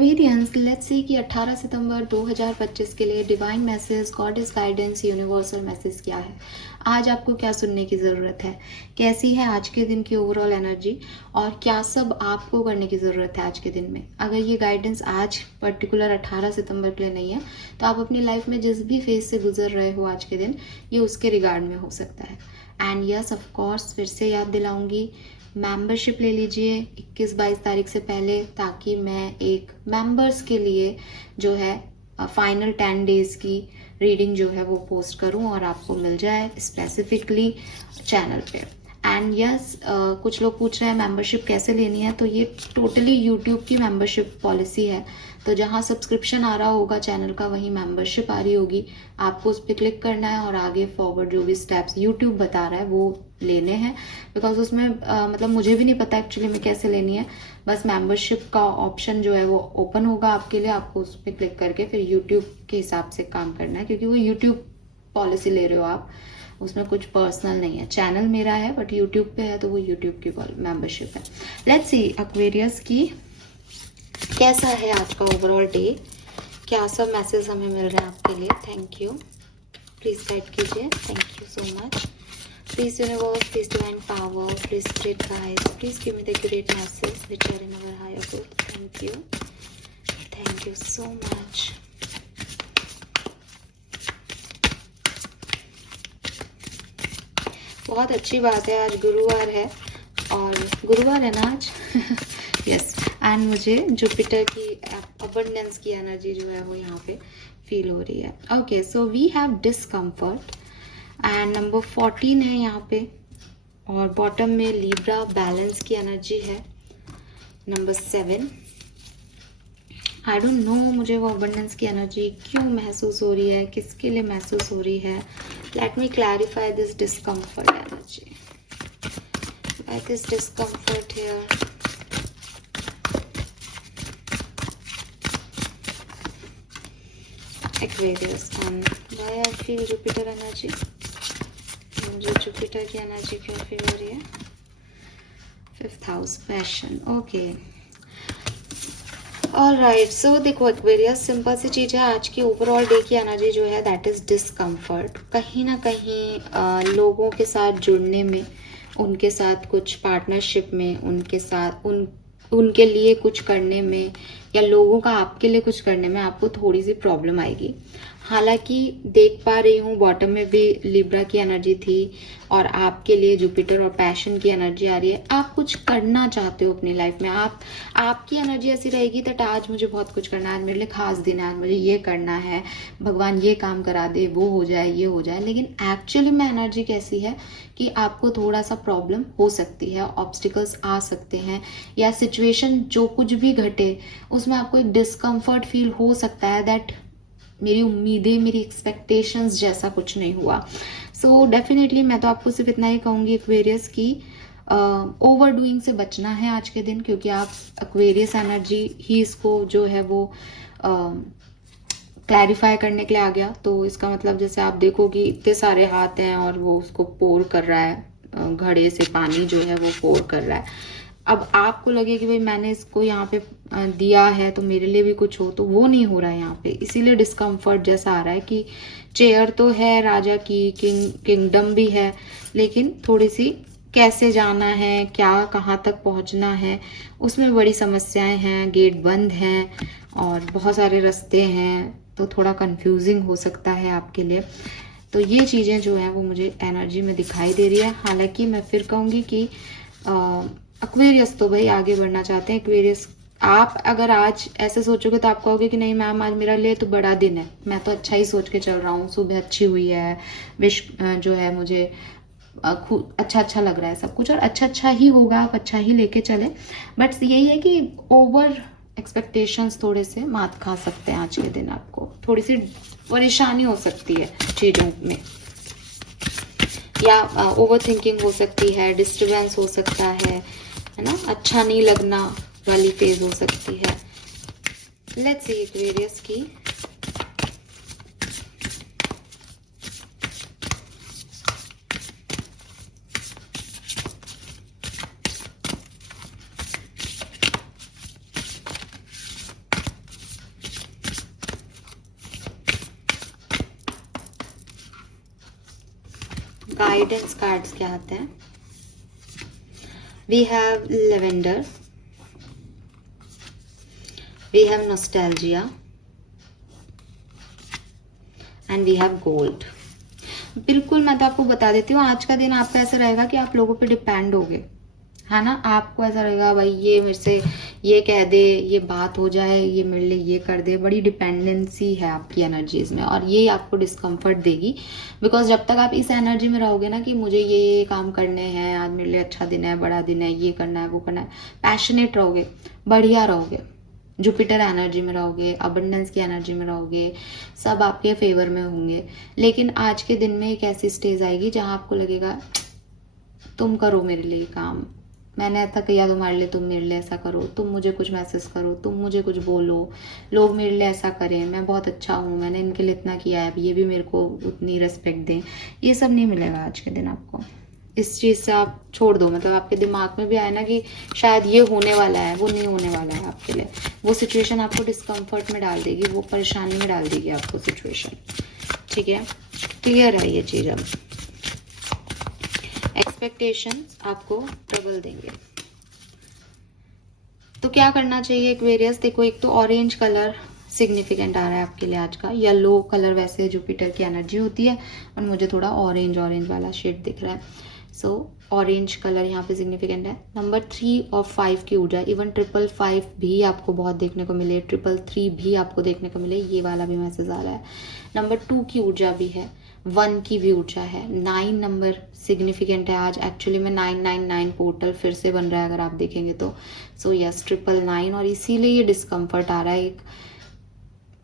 Aquarians, let's say कि 18 सितंबर 2025 के लिए divine message, goddess guidance, universal message क्या है। आज आपको क्या सुनने की ज़रूरत है, कैसी है आज के दिन की ओवरऑल एनर्जी, और क्या सब आपको करने की ज़रूरत है आज के दिन में। अगर ये गाइडेंस आज पर्टिकुलर 18 सितंबर के लिए नहीं है तो आप अपनी लाइफ में जिस भी फेज से गुजर रहे हो आज के दिन, ये उसके रिगार्ड में हो सकता है। एंड यस ऑफ कोर्स, फिर से याद दिलाऊंगी, मेंबरशिप ले लीजिए 21-22 तारीख से पहले, ताकि मैं एक मेंबर्स के लिए जो है फाइनल 10 डेज की रीडिंग जो है वो पोस्ट करूं और आपको मिल जाए स्पेसिफिकली चैनल पे। एंड यस, कुछ लोग पूछ रहे हैं मेंबरशिप कैसे लेनी है, तो ये टोटली यूट्यूब की मेंबरशिप पॉलिसी है। तो जहाँ सब्सक्रिप्शन आ रहा होगा चैनल का, वहीं मेंबरशिप आ रही होगी। आपको उस पर क्लिक करना है और आगे फॉरवर्ड जो भी स्टेप्स यूट्यूब बता रहा है वो लेने हैं। बिकॉज उसमें मतलब मुझे भी नहीं पता एक्चुअली में कैसे लेनी है। बस मेंबरशिप का ऑप्शन जो है वो ओपन होगा आपके लिए, आपको उस पर क्लिक करके फिर यूट्यूब के हिसाब से काम करना है, क्योंकि वो यूट्यूब पॉलिसी ले रहे हो आप, उसमें कुछ पर्सनल नहीं है। चैनल मेरा है बट यूट्यूब पे है तो वो यूट्यूब की मेंबरशिप है। लेट्स सी एक्वेरियस की कैसा है आज का ओवरऑल डे, क्या सब मैसेज हमें मिल रहे हैं आपके लिए। थैंक यू, प्लीज गाइड कीजिए। Thank you so much. Please universe, please divine power, please spirit guide, please give me the accurate message which are in our higher good. Thank you so much. बहुत अच्छी बात है, आज गुरुवार है, और गुरुवार है ना आज यस। एंड मुझे जुपिटर की अबंडेंस की एनर्जी जो है वो यहाँ पे फील हो रही है। Okay, so we have discomfort and number 14 है यहाँ पे, और बॉटम में लिब्रा बैलेंस की एनर्जी है। नंबर 7, आई डोंट नो मुझे वो अबंडेंस की एनर्जी क्यों महसूस हो रही है, किसके लिए महसूस हो रही है। Let me clarify this discomfort energy. Why this discomfort here? Aquarius, and why I feel Jupiter energy? मुझे जुपिटर की एनर्जी क्यों फील हो रही है। 5th house, passion. Okay, alright. So देखो एक्वेरियस, सिंपल सी चीज़ है, आज की ओवरऑल डे की एनर्जी जो है दैट इज डिस्कम्फर्ट। कहीं ना कहीं लोगों के साथ जुड़ने में, उनके साथ कुछ पार्टनरशिप में, उनके साथ उनके लिए कुछ करने में, या लोगों का आपके लिए कुछ करने में आपको थोड़ी सी प्रॉब्लम आएगी। हालांकि देख पा रही हूँ बॉटम में भी लिब्रा की एनर्जी थी और आपके लिए जुपिटर और पैशन की एनर्जी आ रही है। आप कुछ करना चाहते हो अपनी लाइफ में, आपकी एनर्जी ऐसी रहेगी दैट आज मुझे बहुत कुछ करना है, आज मेरे लिए खास दिन है, आज मुझे ये करना है, भगवान ये काम करा दे, वो हो जाए, ये हो जाए। लेकिन एक्चुअली में एनर्जी कैसी है कि आपको थोड़ा सा प्रॉब्लम हो सकती है, ऑब्स्टिकल्स आ सकते हैं, या सिचुएशन जो कुछ भी घटे उसमें आपको एक डिस्कम्फर्ट फील हो सकता है दैट मेरी उम्मीदें, मेरी एक्सपेक्टेशंस जैसा कुछ नहीं हुआ। सो डेफिनेटली मैं तो आपको सिर्फ इतना ही कहूँगी एक्वेरियस की ओवर डूइंग से बचना है आज के दिन, क्योंकि आप एक्वेरियस एनर्जी ही इसको जो है वो क्लैरिफाई करने के लिए आ गया। तो इसका मतलब जैसे आप देखो कि इतने सारे हाथ हैं और वो उसको पोर कर रहा है, घड़े से पानी जो है वो पोर कर रहा है। अब आपको लगे कि भाई मैंने इसको यहाँ पे दिया है तो मेरे लिए भी कुछ हो, तो वो नहीं हो रहा है यहाँ पे। इसीलिए डिस्कम्फर्ट जैसा आ रहा है कि चेयर तो है राजा की, किंगडम भी है, लेकिन थोड़ी सी कैसे जाना है, क्या कहाँ तक पहुँचना है, उसमें बड़ी समस्याएं हैं। गेट बंद हैं और बहुत सारे रास्ते हैं, तो थोड़ा कंफ्यूजिंग हो सकता है आपके लिए। तो ये चीज़ें जो हैं वो मुझे एनर्जी में दिखाई दे रही है। हालांकि मैं फिर कहूँगी कि एक्वेरियस तो भाई आगे बढ़ना चाहते हैं। एक्वेरियस, आप अगर आज ऐसे सोचोगे तो आप कहोगे कि नहीं मैम आज मेरा लिए तो बड़ा दिन है, मैं तो अच्छा ही सोच के चल रहा हूँ, सुबह अच्छी हुई है, विश जो है मुझे अच्छा लग रहा है सब कुछ, और अच्छा ही होगा, आप अच्छा ही लेके चले। बट यही है कि ओवर एक्सपेक्टेशंस थोड़े से मात खा सकते हैं आज के दिन, आपको थोड़ी सी परेशानी हो सकती है चीज़ों में, या ओवर थिंकिंग हो सकती है, डिस्टर्बेंस हो सकता है ना, अच्छा नहीं लगना वाली फेज हो सकती है। लेट्स सी एक्वेरियस की गाइडेंस कार्ड्स क्या आते हैं? We have lavender, we have nostalgia and we have gold. बिल्कुल, मैं तो आपको बता देती हूँ, आज का दिन आपका ऐसा रहेगा कि आप लोगों पे डिपेंड होगे, है ना। आपको ऐसा रहेगा भाई ये मेरे से ये कह दे, ये बात हो जाए, ये मेरे लिए ये कर दे। बड़ी डिपेंडेंसी है आपकी एनर्जीज में और ये आपको डिस्कम्फर्ट देगी। बिकॉज जब तक आप इस एनर्जी में रहोगे ना कि मुझे ये काम करने हैं, आज मेरे लिए अच्छा दिन है, बड़ा दिन है, ये करना है, वो करना है, पैशनेट रहोगे, बढ़िया रहोगे, जुपिटर एनर्जी में रहोगे, अबंडेंस की एनर्जी में रहोगे, सब आपके फेवर में होंगे। लेकिन आज के दिन में एक ऐसी स्टेज आएगी जहां आपको लगेगा तुम करो मेरे लिए काम, मैंने ऐसा किया तुम्हारे लिए, तुम मेरे लिए ऐसा करो, तुम मुझे कुछ मैसेज करो, तुम मुझे कुछ बोलो, लोग मेरे लिए ऐसा करें, मैं बहुत अच्छा हूँ, मैंने इनके लिए इतना किया है, ये भी मेरे को उतनी रिस्पेक्ट दें। ये सब नहीं मिलेगा आज के दिन आपको। इस चीज़ से आप छोड़ दो। मतलब आपके दिमाग में भी आए ना कि शायद ये होने वाला है, वो नहीं होने वाला है आपके लिए। वो सिचुएशन आपको डिस्कम्फर्ट में डाल देगी, वो परेशानी में डाल देगी आपको सिचुएशन। ठीक है, क्लियर है ये चीज़। अब एक्सपेक्टेशंस आपको ट्रबल देंगे। तो क्या करना चाहिए एक्वेरियस? देखो, एक तो ऑरेंज कलर सिग्निफिकेंट आ रहा है आपके लिए आज का। येलो कलर वैसे जुपिटर की एनर्जी होती है और मुझे थोड़ा ऑरेंज वाला शेड दिख रहा है। सो ऑरेंज कलर यहाँ पे सिग्निफिकेंट है। नंबर 3 और 5 की ऊर्जा, इवन 555 भी आपको बहुत देखने को मिले, 333 भी आपको देखने को मिले, ये वाला भी मैसेज आ रहा है। नंबर 2 की ऊर्जा भी है, 1 की भी ऊर्जा है, 9 नंबर सिग्निफिकेंट है आज। एक्चुअली में 999 पोर्टल फिर से बन रहा है अगर आप देखेंगे तो। सो यस, 999, और इसीलिए ये डिस्कम्फर्ट आ रहा है। एक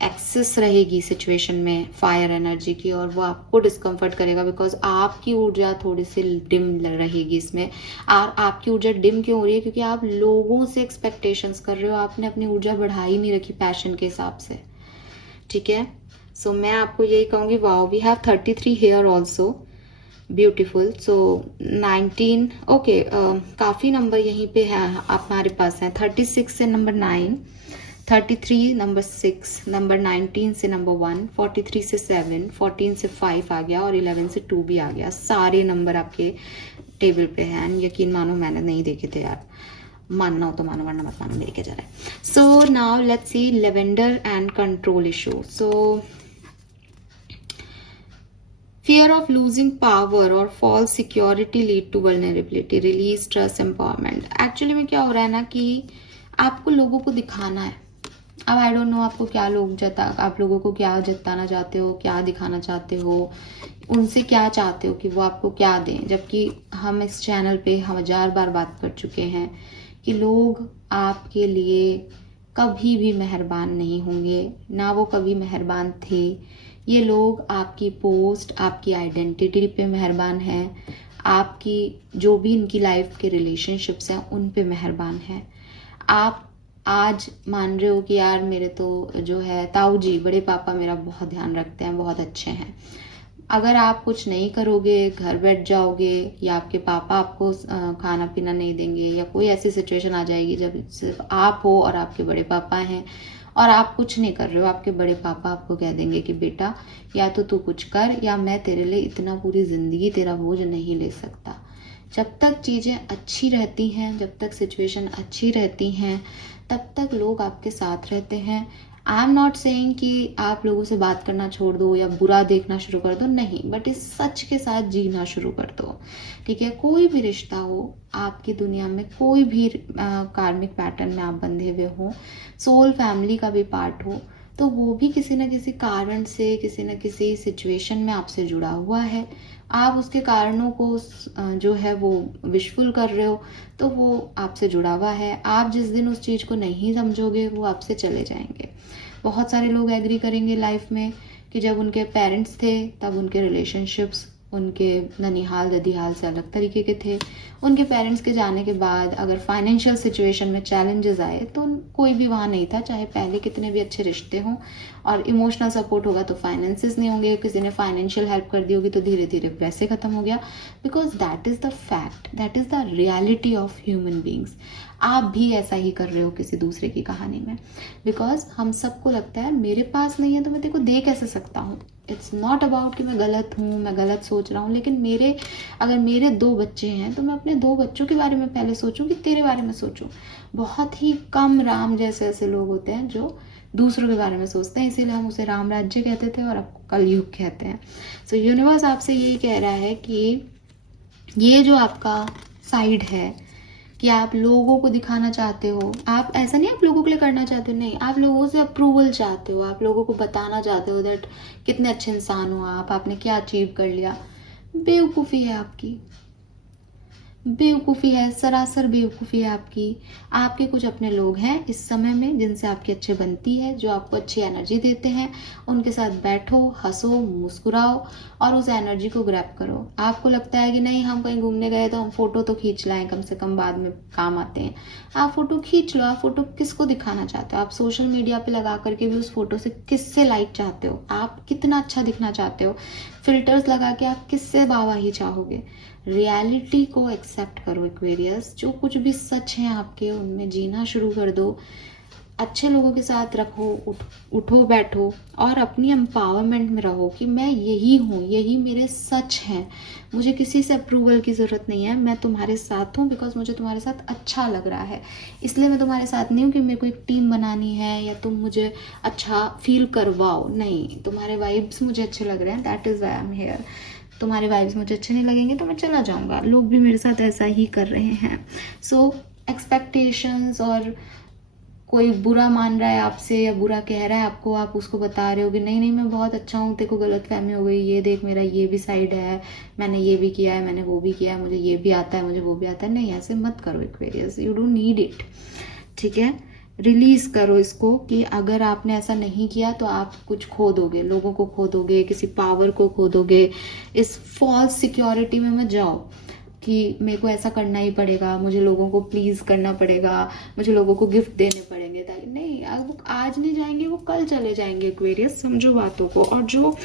एक्सेस रहेगी सिचुएशन में फायर एनर्जी की और वो आपको डिस्कम्फर्ट करेगा बिकॉज आपकी ऊर्जा थोड़ी सी डिम रहेगी इसमें। और आपकी ऊर्जा डिम क्यों हो रही है? क्योंकि आप लोगों से एक्सपेक्टेशंस कर रहे हो, आपने अपनी ऊर्जा बढ़ाई नहीं रखी पैशन के हिसाब से। ठीक है, सो मैं आपको यही कहूँगी, wow we have 33 here also, beautiful. So 19, okay, काफ़ी नंबर यहीं पे है हमारे पास है। 36 से नंबर 9, 33 नंबर 6, नंबर 19 से नंबर 1, 43 से 7, 14 से 5 आ गया और 11 से 2 भी आ गया। सारे नंबर आपके टेबल पे हैं। यकीन मानो मैंने नहीं देखे थे यार, मानना हो तो मानो वरना मत मानो, मेरे के जा रहा है। So now let's see lavender and control issue. So fear of losing power or false security lead to vulnerability, release, trust, empowerment। Actually में क्या हो रहा है ना कि आपको लोगों को दिखाना है। अब आई डोंट नो आपको क्या आप लोगों को क्या जताना चाहते हो, क्या दिखाना चाहते हो, उनसे क्या चाहते हो कि वो आपको क्या दें। जबकि हम इस चैनल पे 1000 बार बात कर चुके हैं कि लोग आपके लिए कभी भी मेहरबान नहीं होंगे, ना वो कभी मेहरबान थे। ये लोग आपकी पोस्ट, आपकी आइडेंटिटी पे मेहरबान हैं, आपकी जो भी इनकी लाइफ के रिलेशनशिप्स हैं उन पे मेहरबान हैं। आप आज मान रहे हो कि यार मेरे तो जो है ताऊ जी, बड़े पापा मेरा बहुत ध्यान रखते हैं, बहुत अच्छे हैं। अगर आप कुछ नहीं करोगे, घर बैठ जाओगे, या आपके पापा आपको खाना पीना नहीं देंगे, या कोई ऐसी सिचुएशन आ जाएगी जब सिर्फ आप हो और आपके बड़े पापा हैं और आप कुछ नहीं कर रहे हो, आपके बड़े पापा आपको कह देंगे कि बेटा या तो तू कुछ कर या मैं तेरे लिए इतना पूरी ज़िंदगी तेरा बोझ नहीं ले सकता। जब तक चीज़ें अच्छी रहती हैं, जब तक सिचुएशन अच्छी रहती हैं, तब तक लोग आपके साथ रहते हैं। आई एम नॉट सेइंग कि आप लोगों से बात करना छोड़ दो या बुरा देखना शुरू कर दो, नहीं, बट इस सच के साथ जीना शुरू कर दो। ठीक है, कोई भी रिश्ता हो आपकी दुनिया में, कोई भी कार्मिक पैटर्न में आप बंधे हुए हो, सोल फैमिली का भी पार्ट हो, तो वो भी किसी न किसी कारण से, किसी न किसी सिचुएशन में आपसे जुड़ा हुआ है। आप उसके कारणों को जो है वो विशफुल कर रहे हो, तो वो आपसे जुड़ा हुआ है। आप जिस दिन उस चीज़ को नहीं समझोगे वो आपसे चले जाएंगे। बहुत सारे लोग एग्री करेंगे लाइफ में कि जब उनके पेरेंट्स थे तब उनके रिलेशनशिप्स उनके ननिहाल ददीहाल से अलग तरीके के थे। उनके पेरेंट्स के जाने के बाद अगर फाइनेंशियल सिचुएशन में चैलेंजेस आए तो कोई भी वहाँ नहीं था, चाहे पहले कितने भी अच्छे रिश्ते हों। और इमोशनल सपोर्ट होगा तो फाइनेंसेस नहीं होंगे, किसी ने फाइनेंशियल हेल्प कर दी होगी तो धीरे धीरे पैसे खत्म हो गया। Because that is the fact, that is the reality of human beings. आप भी ऐसा ही कर रहे हो किसी दूसरे की कहानी में। बिकॉज हम सबको लगता है मेरे पास नहीं है तो मैं तेरे को दे कैसे सकता हूँ, इट्स नॉट अबाउट कि मैं गलत हूँ, मैं गलत सोच रहा हूँ, लेकिन अगर मेरे 2 बच्चे हैं तो मैं अपने 2 बच्चों के बारे में पहले सोचूं कि तेरे बारे में सोचूं। बहुत ही कम राम जैसे ऐसे लोग होते हैं जो दूसरों के बारे में सोचते हैं, इसीलिए हम उसे राम राज्य कहते थे और अब कलयुग कहते हैं। सो यूनिवर्स आपसे यही कह रहा है कि ये जो आपका साइड है कि आप लोगों को दिखाना चाहते हो, आप ऐसा नहीं आप लोगों के लिए करना चाहते हो, नहीं, आप लोगों से अप्रूवल चाहते हो, आप लोगों को बताना चाहते हो दैट कितने अच्छे इंसान हो आप, आपने क्या अचीव कर लिया। बेवकूफ़ी है आपकी, बेवकूफ़ी है, सरासर बेवकूफ़ी है आपकी। आपके कुछ अपने लोग हैं इस समय में जिनसे आपकी अच्छी बनती है, जो आपको अच्छी एनर्जी देते हैं, उनके साथ बैठो, हंसो, मुस्कुराओ और उस एनर्जी को ग्रैब करो। आपको लगता है कि नहीं हम कहीं घूमने गए तो हम फ़ोटो तो खींच लाएं, कम से कम बाद में काम आते हैं। आप फ़ोटो खींच लो, आप फ़ोटो किसको दिखाना चाहते हो, आप सोशल मीडिया पर लगा करके भी उस फ़ोटो से किससे लाइक चाहते हो, आप कितना अच्छा दिखना चाहते हो, फिल्टर्स लगा के आप किससे वाहवाही चाहोगे। रियलिटी को एक्सेप्ट करो एक्वेरियस, जो कुछ भी सच है आपके उनमें जीना शुरू कर दो, अच्छे लोगों के साथ रखो, उठो बैठो और अपनी एम्पावरमेंट में रहो कि मैं यही हूँ, यही मेरे सच हैं, मुझे किसी से अप्रूवल की ज़रूरत नहीं है, मैं तुम्हारे साथ हूँ बिकॉज मुझे तुम्हारे साथ अच्छा लग रहा है, इसलिए मैं तुम्हारे साथ नहीं हूँ कि मेरे को एक टीम बनानी है या तुम मुझे अच्छा फील करवाओ, नहीं, तुम्हारे वाइब्स मुझे अच्छे लग रहे हैं, that is why I am here. तुम्हारे वाइब्स मुझे अच्छे नहीं लगेंगे तो मैं चला जाऊंगा। लोग भी मेरे साथ ऐसा ही कर रहे हैं। सो एक्सपेक्टेशंस और कोई बुरा मान रहा है आपसे या बुरा कह रहा है आपको, आप उसको बता रहे हो कि नहीं नहीं मैं बहुत अच्छा हूँ, तेरे को गलत फहमी हो गई, ये देख मेरा ये भी साइड है, मैंने ये भी किया है, मैंने वो भी किया है, मुझे ये भी आता है, मुझे वो भी आता है। नहीं, ऐसे मत करो Aquarius, you don't need it. ठीक है, रिलीज करो इसको कि अगर आपने ऐसा नहीं किया तो आप कुछ खो दोगे, लोगों को खो दोगे, किसी पावर को खो दोगे। इस फॉल्स सिक्योरिटी में मत जाओ कि मेरे को ऐसा करना ही पड़ेगा, मुझे लोगों को प्लीज़ करना पड़ेगा, मुझे लोगों को गिफ्ट देने पड़ेंगे, ताकि नहीं, अब वो आज नहीं जाएंगे वो कल चले जाएंगे एक्वेरियस, समझो बातों को। और जो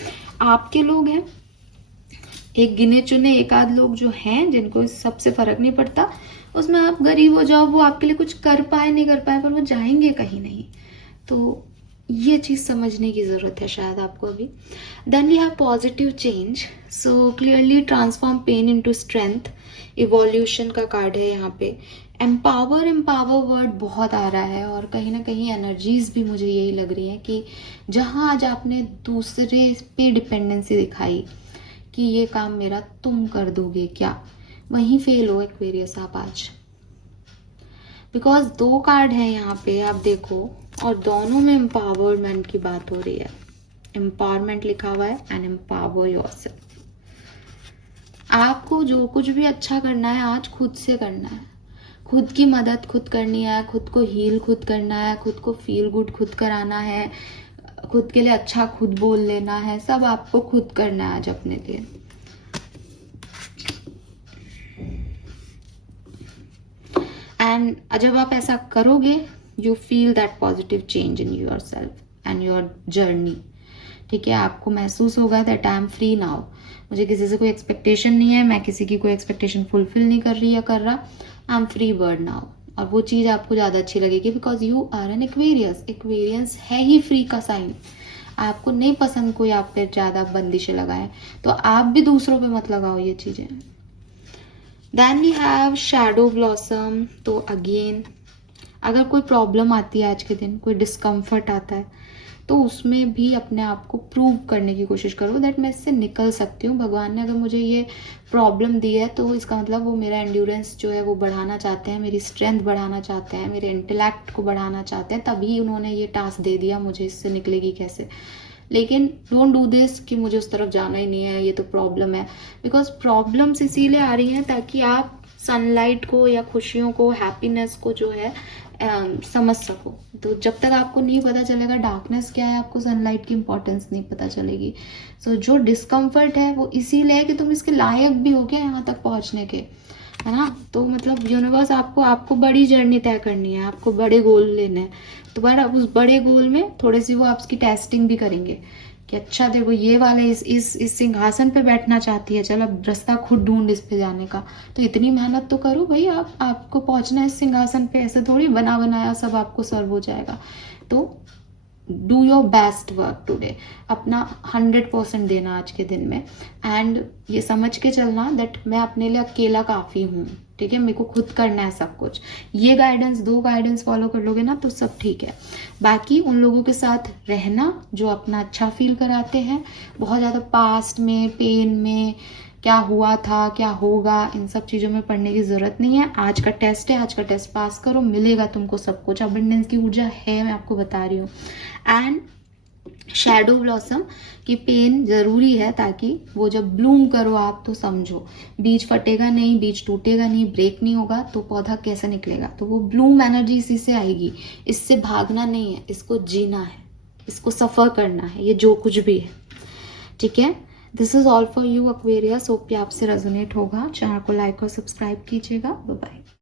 आपके लोग हैं, एक गिने चुने एक आध लोग जो हैं जिनको इस सबसे फर्क नहीं पड़ता, उसमें आप गरीब हो जाओ, वो आपके लिए कुछ कर पाए नहीं कर पाए, पर वो जाएंगे कहीं नहीं। तो ये चीज़ समझने की ज़रूरत है शायद आपको अभी। Then we have positive change, so clearly transform pain into strength, evolution का कार्ड है यहाँ पे। एम्पावर वर्ड बहुत आ रहा है और कहीं ना कहीं एनर्जीज भी मुझे यही लग रही है कि जहाँ आज आपने दूसरे पे डिपेंडेंसी दिखाई कि ये काम मेरा तुम कर दोगे क्या, वहीं फेल हो एक्वेरियस आप आज। बिकॉज 2 कार्ड है यहाँ पे आप देखो और दोनों में एम्पावरमेंट की बात हो रही है। एम्पावरमेंट लिखा हुआ है एंड एम्पावर योरसेल्फ। आपको जो कुछ भी अच्छा करना है आज खुद से करना है, खुद की मदद खुद करनी है, खुद को हील खुद करना है, खुद को फील गुड खुद कराना है, खुद के लिए अच्छा खुद बोल लेना है, सब आपको खुद करना है आज अपने लिए। एंड जब आप ऐसा करोगे you feel that positive change in your self and your journey. ठीक है, आपको महसूस होगा that I am free now, मुझे किसी से कोई एक्सपेक्टेशन नहीं है, मैं किसी की कोई एक्सपेक्टेशन फुलफिल नहीं कर रही या कर रहा, I am free bird now. और वो चीज़ आपको ज़्यादा अच्छी लगेगी because you are an Aquarius. Aquarius है ही फ्री का साइन। आपको नहीं पसंद कोई आप पे ज़्यादा बंदिशें लगाए तो आप भी दूसरों पे मत लगाओ ये चीज़ें। Then we have shadow blossom. तो अगेन अगर कोई प्रॉब्लम आती है आज के दिन, कोई डिस्कम्फर्ट आता है, तो उसमें भी अपने आप को प्रूव करने की कोशिश करो दैट मैं इससे निकल सकती हूँ। भगवान ने अगर मुझे ये प्रॉब्लम दी है तो इसका मतलब वो मेरा एंड्योरेंस जो है वो बढ़ाना चाहते हैं, मेरी स्ट्रेंथ बढ़ाना चाहते हैं, मेरे इंटेलेक्ट को बढ़ाना चाहते हैं, तभी उन्होंने ये टास्क दे दिया मुझे, इससे निकलेगी कैसे। लेकिन डोंट डू दिस कि मुझे उस तरफ जाना ही नहीं है, ये तो प्रॉब्लम है। बिकॉज प्रॉब्लम्स इसीलिए आ रही हैं ताकि आप सनलाइट को या खुशियों को, हैप्पीनेस को जो है समझ सको। तो जब तक आपको नहीं पता चलेगा डार्कनेस क्या है, आपको सनलाइट की इंपॉर्टेंस नहीं पता चलेगी। सो जो डिस्कम्फर्ट है वो इसीलिए है कि तुम इसके लायक भी हो क्या यहाँ तक पहुँचने के, है ना। तो मतलब यूनिवर्स आपको बड़ी जर्नी तय करनी है, आपको बड़े गोल लेने हैं, तो बार उस बड़े गोल में थोड़ी सी वो आपकी टेस्टिंग भी करेंगे कि अच्छा देखो ये वाले इस सिंहासन पे बैठना चाहती है, चल अब रास्ता खुद ढूंढ इस पे जाने का, तो इतनी मेहनत तो करो भाई, आपको पहुंचना है इस सिंहासन पे, ऐसे थोड़ी बना बनाया सब आपको सर्व हो जाएगा। तो do your best work today, अपना 100% देना आज के दिन में, एंड ये समझ के चलना दैट मैं अपने लिए अकेला काफ़ी हूँ, ठीक है, मेरे को खुद करना है सब कुछ। ये गाइडेंस, 2 गाइडेंस फॉलो कर लोगे ना तो सब ठीक है। बाकी उन लोगों के साथ रहना जो अपना अच्छा फील कराते हैं, बहुत ज़्यादा पास्ट में, पेन में, क्या हुआ था, क्या होगा, इन सब चीज़ों में पढ़ने की ज़रूरत नहीं है। आज का टेस्ट है, आज का टेस्ट पास करो, मिलेगा तुमको सब कुछ। अबंडेंस की ऊर्जा है, मैं आपको बता रही हूँ। एंड शैडो ब्लॉसम की पेन ज़रूरी है ताकि वो जब ब्लूम करो आप तो समझो, बीज फटेगा नहीं, बीज टूटेगा नहीं, ब्रेक नहीं होगा तो पौधा कैसे निकलेगा। तो वो ब्लूम एनर्जी इसी से आएगी। इससे भागना नहीं है, इसको जीना है, इसको सफ़र करना है, ये जो कुछ भी है, ठीक है। This is all for you Aquarius. Hope कि आपसे रेजोनेट होगा। चैनल को लाइक और सब्सक्राइब कीजिएगा। Bye bye.